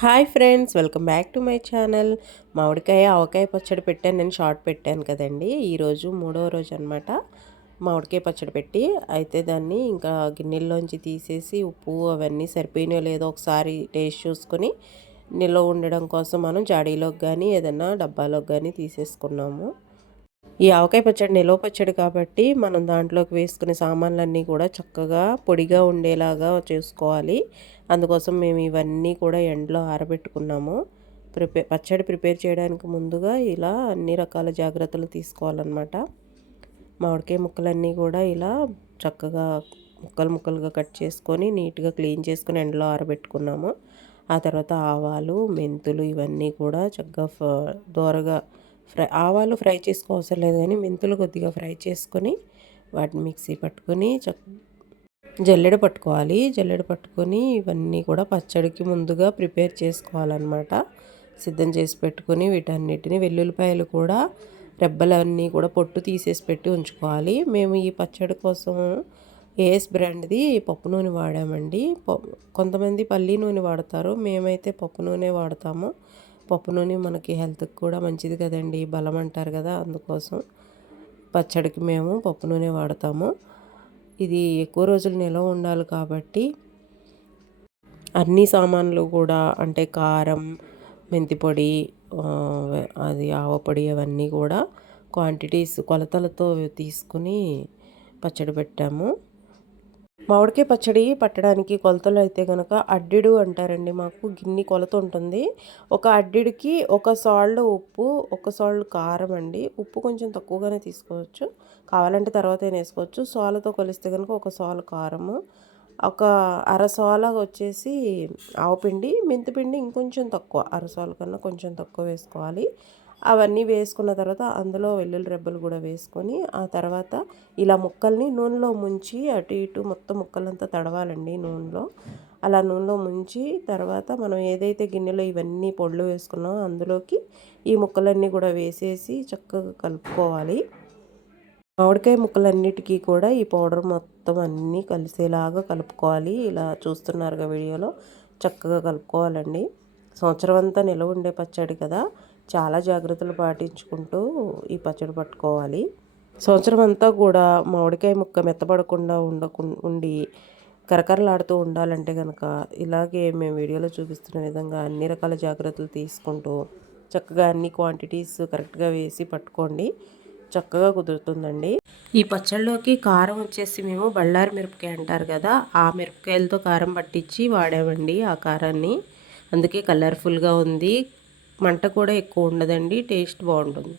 Hi friends, welcome back to my channel. మామిడికాయ ఆవకాయ పచ్చడి పెట్టాను, నేను షార్ట్ పెట్టాను కదండి. ఈరోజు మూడవ రోజు అనమాట. మామిడికాయ పచ్చడి పెట్టి అయితే దాన్ని ఇంకా గిన్నెల్లోంచి తీసేసి ఉప్పు అవన్నీ సరిపోయినాయో లేదో ఒకసారి టేస్ట్ చూసుకొని నిల్వ ఉండడం కోసం మనం జాడీలోకి కానీ ఏదైనా డబ్బాలోకి కానీ తీసేసుకున్నాము. ఈ ఆవకాయ పచ్చడి నిల్వ పచ్చడి కాబట్టి మనం దాంట్లోకి వేసుకునే సామాన్లన్నీ కూడా చక్కగా పొడిగా ఉండేలాగా చూసుకోవాలి. అందుకోసం మేము ఇవన్నీ కూడా ఎండలో ఆరబెట్టుకున్నాము. పచ్చడి ప్రిపేర్ చేయడానికి ముందుగా ఇలా అన్ని రకాల జాగ్రత్తలు తీసుకోవాలన్నమాట. మామిడికాయ ముక్కలన్నీ కూడా ఇలా చక్కగా ముక్కలు ముక్కలుగా కట్ చేసుకొని నీట్గా క్లీన్ చేసుకొని ఎండలో ఆరబెట్టుకున్నాము. ఆ తర్వాత ఆవాలు, మెంతులు ఇవన్నీ కూడా చక్కగా దోరగా ఆవాలు ఫ్రై చేసుకోవసరం లేదు, కానీ మెంతులు కొద్దిగా ఫ్రై చేసుకొని వాటిని మిక్సీ పట్టుకొని జల్లెడ పట్టుకోవాలి. జల్లెడ పట్టుకొని ఇవన్నీ కూడా పచ్చడికి ముందుగా ప్రిపేర్ చేసుకోవాలన్నమాట. సిద్ధం చేసి పెట్టుకొని వీటన్నిటిని వెల్లుల్లిపాయలు కూడా రెబ్బలన్నీ కూడా పొట్టు తీసేసి పెట్టి ఉంచుకోవాలి. మేము ఈ పచ్చడి కోసం ఏఎస్ బ్రాండ్ది పప్పు నూనె వాడామండి. కొంతమంది పల్లి నూనె వాడతారు, మేమైతే పప్పు నూనె వాడతాము. పప్పు నూనె మనకి హెల్త్కి కూడా మంచిది కదండి, బలం అంటారు కదా, అందుకోసం పచ్చడికి మేము పప్పు నూనె వాడతాము. ఇది ఎక్కువ రోజులు నిల్వ ఉండాలి కాబట్టి అన్ని సామాన్లు కూడా అంటే కారం, మెంతిపొడి, అది ఆవపొడి అవన్నీ కూడా క్వాంటిటీస్ కొలతలతో తీసుకుని పచ్చడి పెట్టాము. మామిడికాయ పచ్చడి పట్టడానికి కొలతలు అయితే కనుక అడ్డిడు అంటారండి. మాకు గిన్ని కొలత ఉంటుంది. ఒక అడ్డిడికి ఒక సాల్ట్ ఉప్పు, ఒక సాల్ట్ కారం అండి. ఉప్పు కొంచెం తక్కువగానే తీసుకోవచ్చు, కావాలంటే తర్వాత అయినా వేసుకోవచ్చు. సోలతో కొలిస్తే కనుక ఒక సోల కారము, ఒక అరసోల వచ్చేసి ఆవపిండి, మెంతిపిండి ఇంకొంచెం తక్కువ, అరసోల కన్నా కొంచెం తక్కువ వేసుకోవాలి. అవన్నీ వేసుకున్న తర్వాత అందులో వెల్లుల్లి రెబ్బలు కూడా వేసుకొని ఆ తర్వాత ఇలా ముక్కల్ని నూనెలో ముంచి అటు ఇటు మొత్తం ముక్కలంతా తడవాలండి నూనెలో. అలా నూనెలో ముంచి తర్వాత మనం ఏదైతే గిన్నెలో ఇవన్నీ పొడులు వేసుకున్నామో అందులోకి ఈ ముక్కలన్నీ కూడా వేసేసి చక్కగా కలుపుకోవాలి. మామిడికాయ ముక్కలన్నిటికీ కూడా ఈ పౌడర్ మొత్తం అన్నీ కలిసేలాగా కలుపుకోవాలి. ఇలా చూస్తున్నారుగా వీడియోలో చక్కగా కలుపుకోవాలండి. సంవత్సరం అంతా నిలవ ఉండే పచ్చడి కదా, చాలా జాగ్రత్తలు పాటించుకుంటూ ఈ పచ్చడి పట్టుకోవాలి. సంవత్సరం అంతా కూడా మామిడికాయ ముక్క మెత్తపడకుండా ఉండి కరకరలాడుతూ ఉండాలంటే కనుక ఇలాగే మేము వీడియోలో చూపిస్తున్న విధంగా అన్ని రకాల జాగ్రత్తలు తీసుకుంటూ చక్కగా అన్ని క్వాంటిటీస్ కరెక్ట్గా వేసి పట్టుకోండి, చక్కగా కుదురుతుందండి. ఈ పచ్చళ్ళలోకి కారం వచ్చేసి మేము బళ్ళారి మిరపకాయ అంటారు కదా, ఆ మిరపకాయలతో కారం పట్టించి వాడామండి ఆ కారాన్ని. అందుకే కలర్ఫుల్గా ఉంది, మంట కూడా ఎక్కువ ఉండదండి, టేస్ట్ బాగుంటుంది.